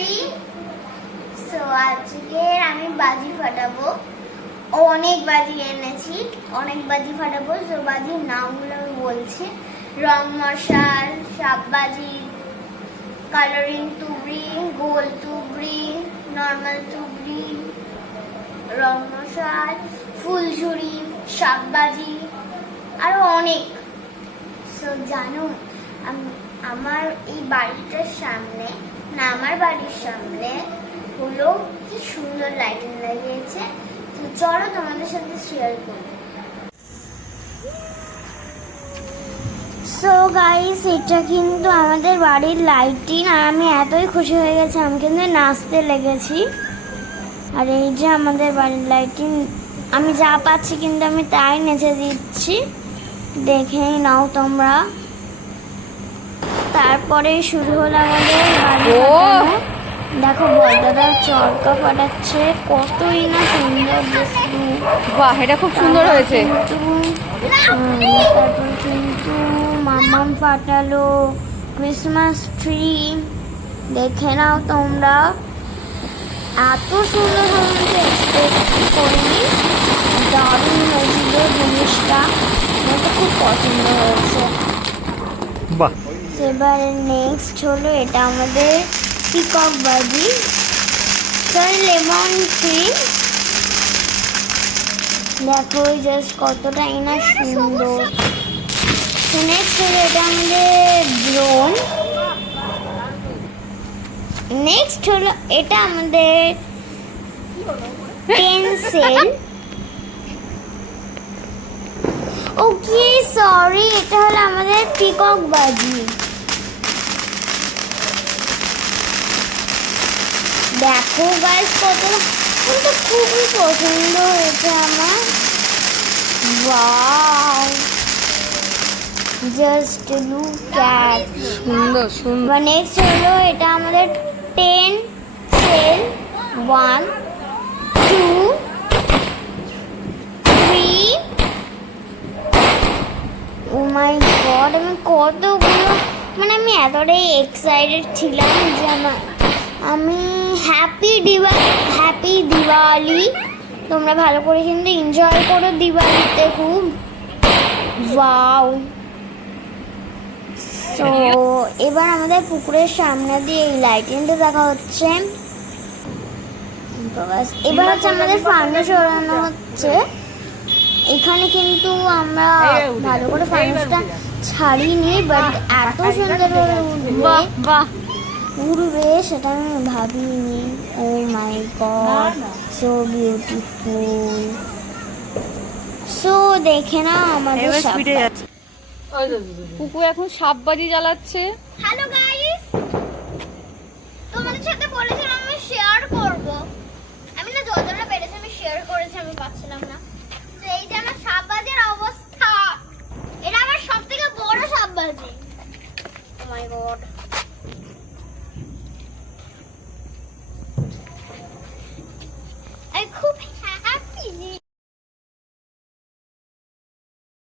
Finally so আজকে আমি বাজি ফাটাবো। অনেক বাজি এনেছি, অনেক বাজি ফাটাবো। সো বাজির নামগুলো আমি বলছি: রং মশাল, সাপবাজি, কালারিং তুবড়ি, গোল তুবড়ি, নর্মাল তুবড়ি, রং মশাল, ফুলঝুরি, সাপবাজি, আরো অনেক। সো জানো আমার এই বাড়িটার সামনে না, আমার বাড়ির সামনে হলো কি সুন্দর লাইটিং লাগিয়েছে। তো চলো তোমাদের সাথে শেয়ার করি। সো গাইস, এটা কিন্তু আমাদের বাড়ির লাইটিং, আর আমি এতই খুশি হয়ে গেছি আমি কিন্তু নাচতে লেগেছি। আর এই যে আমাদের বাড়ির লাইটিং, আমি যা পাচ্ছি কিন্তু আমি তাই নেচে দিচ্ছি, দেখেই নাও তোমরা। তারপরে শুরু হলো আমাদের বাড়ি ফাটানো। দেখো বড়দাদা চরকা ফাটাচ্ছে, কতই না সুন্দর দেখতে। বাহ, এটা খুব সুন্দর হয়েছে। তারপর কিন্তু মামাম ফাটালো ক্রিসমাস ট্রি, দেখে নাও তোমরা। এত সুন্দর আমি এক্সপেক্ট করিনি, দারুণ হয়েছিল জিনিসটা, আমার তো খুব পছন্দ হয়েছে। এবারে নেক্সট হলো এটা আমাদের পিকক বাজি, লেমন ট্রি। দেখো জাস্ট কতটাই না সুন্দর। নেক্সট হলো এটা আমাদের ড্রোন। নেক্সট হলো এটা আমাদের পেন্সিল। ওকে সরি, এটা হলো আমাদের পিকক বাজি। দেখো গাইস কত খুবই পছন্দ হয়েছে আমার। ওয়াও, জাস্ট লুক অ্যাট, সুন্দর সুন্দর। নেক্সট হলো এটা আমাদের 10 সেল 1 2 3। ও মাই গড, আমি কতগুলো, মানে আমি এতটাই এক্সাইটেড ছিলাম যে আমি হ্যাপি দিওয়ালি। তোমরা ভালো করে কিন্তু এনজয় করো দিওয়ালিতে খুব। ওয়াও। তো এবার আমাদের পুকুরের সামনে দিয়ে এই লাইটিংটা দেখা হচ্ছে। এবার হচ্ছে আমাদের ফার্নিশ ওড়ানো হচ্ছে। এখানে কিন্তু আমরা ভালো করে ফার্নিশটা ছাড়িনি, বাট এত সুন্দরভাবে উড়বে সেটা আমি ভাবিনি। ও মাই গড, সো বিউটিফুল। সো দেখে না আমাদের কুকুর এখন সাপবাজি জ্বালাচ্ছে। হ্যালো গাইস, তোমাদের সাথে বলেছিলাম আমি শেয়ার করব, আমি না যতটা পেরেছি আমি শেয়ার করেছি, আমি পাচ্ছিলাম না। তো এই যে আমার সাপবাজির অবস্থা, এটা আমার সবথেকে বড় সাপবাজি। ও মাই গড,